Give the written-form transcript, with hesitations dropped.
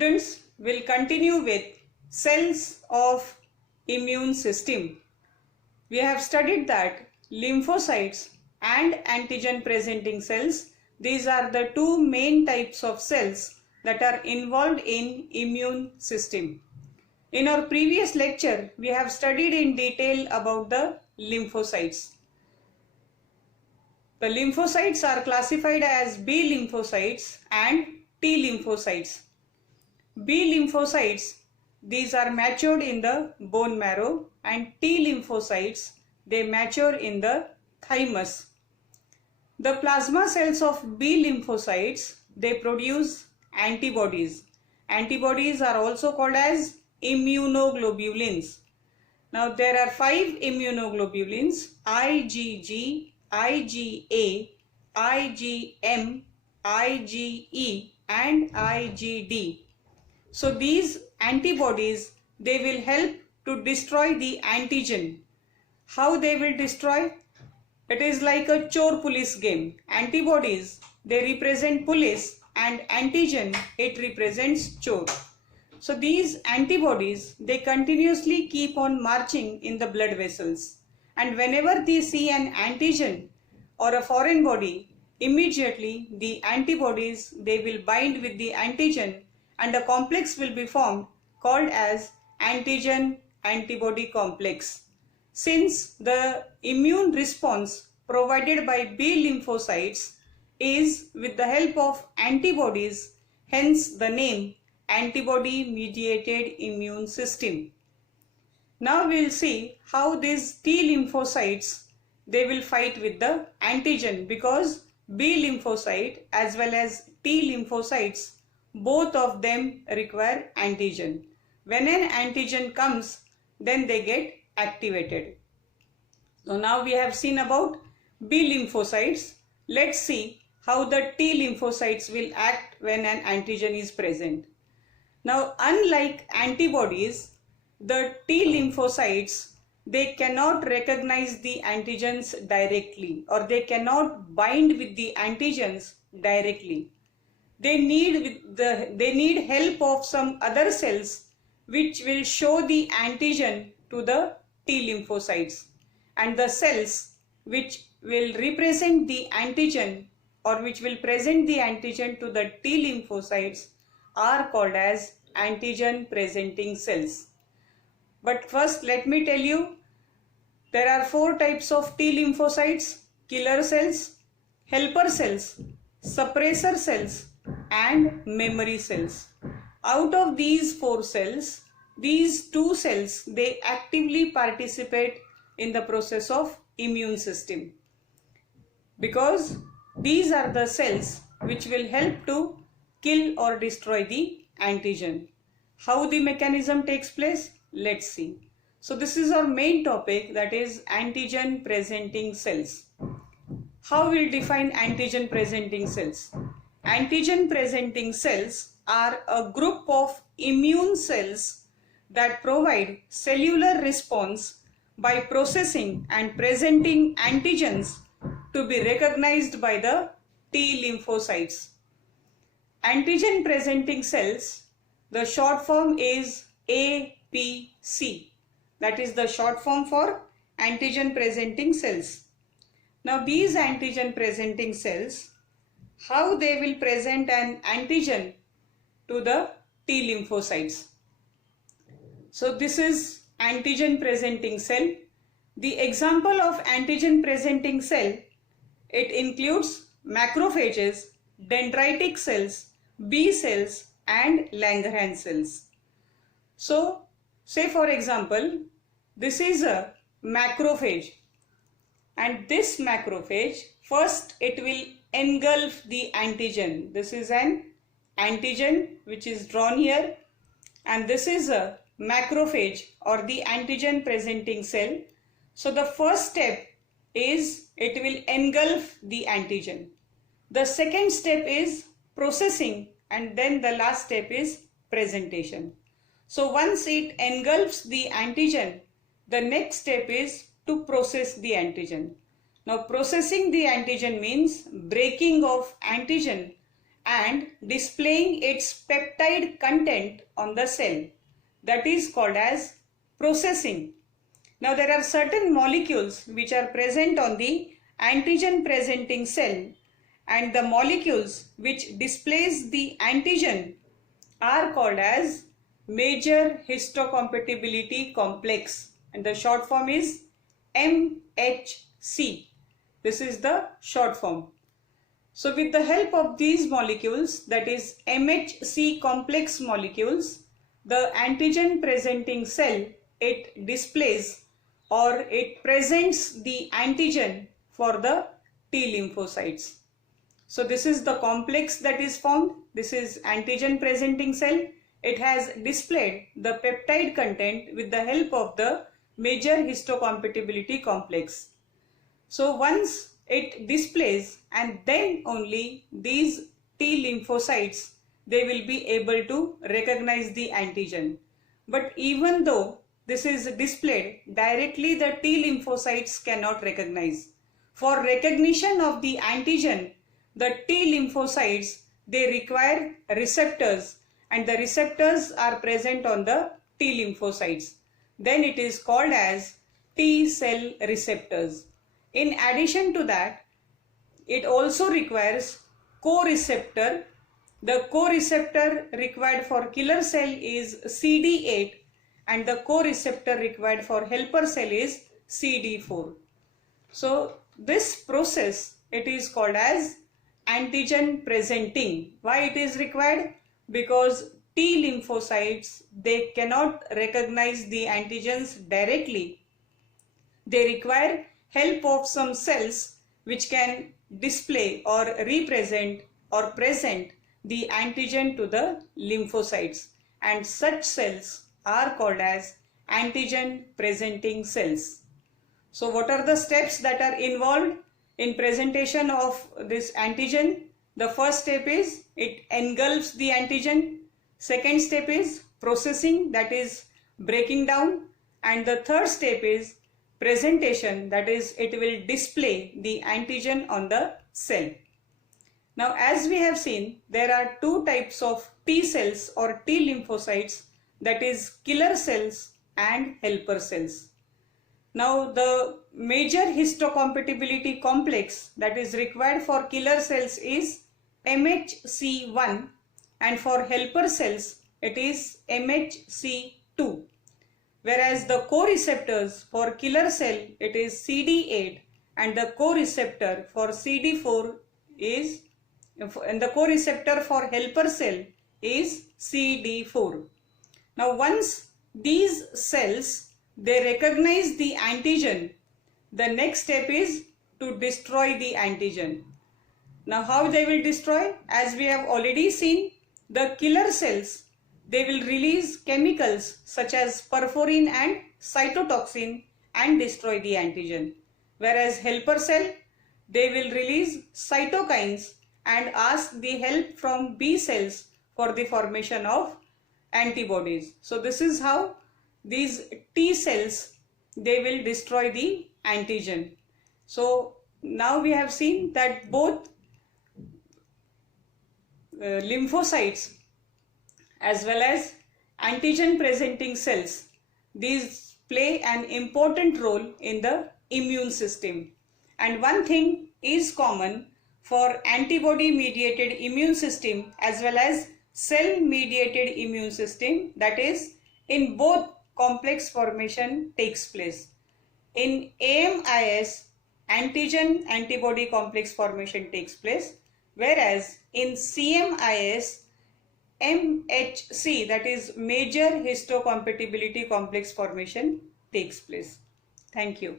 students will continue with cells of immune system. We have studied that lymphocytes and antigen presenting cells, these are the two main types of cells that are involved in immune system. In our previous lecture, we have studied in detail about the lymphocytes. The lymphocytes are classified as B lymphocytes and T lymphocytes. B lymphocytes, these are matured in the bone marrow, and T lymphocytes, they mature in the thymus. The plasma cells of B lymphocytes, they produce antibodies. Antibodies are also called as immunoglobulins. Now there are 5 immunoglobulins: IgG, IgA, IgM, IgE and IgD. So these antibodies, they will help to destroy the antigen. How they will destroy? It is like a chore police game. Antibodies, they represent police, and antigen, it represents chore. So these antibodies, they continuously keep on marching in the blood vessels, and whenever they see an antigen or a foreign body, immediately the antibodies, they will bind with the antigen and a complex will be formed called as antigen antibody complex. Since the immune response provided by B lymphocytes is with the help of antibodies, hence the name antibody mediated immune system. Now we will see how these T lymphocytes, they will fight with the antigen, because B lymphocyte as well as T lymphocytes, both of them require antigen. When an antigen comes, then they get activated. So now we have seen about B lymphocytes. Let's see how the T lymphocytes will act when an antigen is present. Now, unlike antibodies, the T lymphocytes, they cannot recognize the antigens directly, or they cannot bind with the antigens directly. They need help of some other cells which will show the antigen to the T lymphocytes, and the cells which will represent the antigen or which will present the antigen to the T lymphocytes are called as antigen presenting cells. But first let me tell you, there are 4 types of T lymphocytes: killer cells, helper cells, suppressor cells and memory cells. Out of these 4 cells, these 2 cells, they actively participate in the process of immune system, because these are the cells which will help to kill or destroy the antigen. How the mechanism takes place? Let's see. So this is our main topic, that is antigen presenting cells. How we'll define antigen presenting cells? Antigen presenting cells are a group of immune cells that provide cellular response by processing and presenting antigens to be recognized by the T lymphocytes. Antigen presenting cells, the short form is APC. That is the short form for antigen presenting cells. Now these antigen presenting cells, how they will present an antigen to the T lymphocytes? So this is antigen presenting cell. The example of antigen presenting cell, it includes macrophages, dendritic cells, B cells and Langerhans cells. So say for example, this is a macrophage, and this macrophage, first it will engulf the antigen. This is an antigen which is drawn here, and this is a macrophage or the antigen presenting cell. So the first step is it will engulf the antigen. The second step is processing, and then the last step is presentation. So once it engulfs the antigen, the next step is to process the antigen. Now processing the antigen means breaking of antigen and displaying its peptide content on the cell. That is called as processing. Now there are certain molecules which are present on the antigen presenting cell, and the molecules which displays the antigen are called as major histocompatibility complex, and the short form is MHC. This is the short form. So with the help of these molecules, that is MHC complex molecules, the antigen presenting cell, it displays or it presents the antigen for the T lymphocytes. So this is the complex that is formed. This is antigen presenting cell. It has displayed the peptide content with the help of the major histocompatibility complex. So once it displays, and then only these T lymphocytes, they will be able to recognize the antigen. But even though this is displayed, directly the T lymphocytes cannot recognize. For recognition of the antigen, the T lymphocytes, they require receptors, and the receptors are present on the T lymphocytes. Then it is called as T cell receptors. In addition to that, it also requires co-receptor. The co-receptor required for killer cell is CD8, and the co-receptor required for helper cell is CD4. So this process, it is called as antigen presenting. Why it is required? Because T lymphocytes, they cannot recognize the antigens directly. They require help of some cells which can display or represent or present the antigen to the lymphocytes, and such cells are called as antigen presenting cells. So what are the steps that are involved in presentation of this antigen? The first step is it engulfs the antigen. Second step is processing, that is breaking down. And the third step is presentation, that is it will display the antigen on the cell. Now as we have seen, there are two types of T cells or T lymphocytes, that is killer cells and helper cells. Now the major histocompatibility complex that is required for killer cells is MHC1, and for helper cells it is MHC2. Whereas the co-receptors for killer cell it is CD8, and the co-receptor for CD4 is, and the co-receptor for helper cell is CD4. Now once these cells, they recognize the antigen, the next step is to destroy the antigen. Now how they will destroy? As we have already seen, the killer cells, they will release chemicals such as perforin and cytotoxin and destroy the antigen. Whereas helper cell, they will release cytokines and ask the help from B cells for the formation of antibodies. So this is how these T cells, they will destroy the antigen. So now we have seen that both lymphocytes as well as antigen presenting cells, these play an important role in the immune system. And one thing is common for antibody mediated immune system as well as cell mediated immune system, that is in both complex formation takes place. In AMIS, antigen antibody complex formation takes place, whereas in CMIS, MHC, that is major histocompatibility complex formation takes place. Thank you.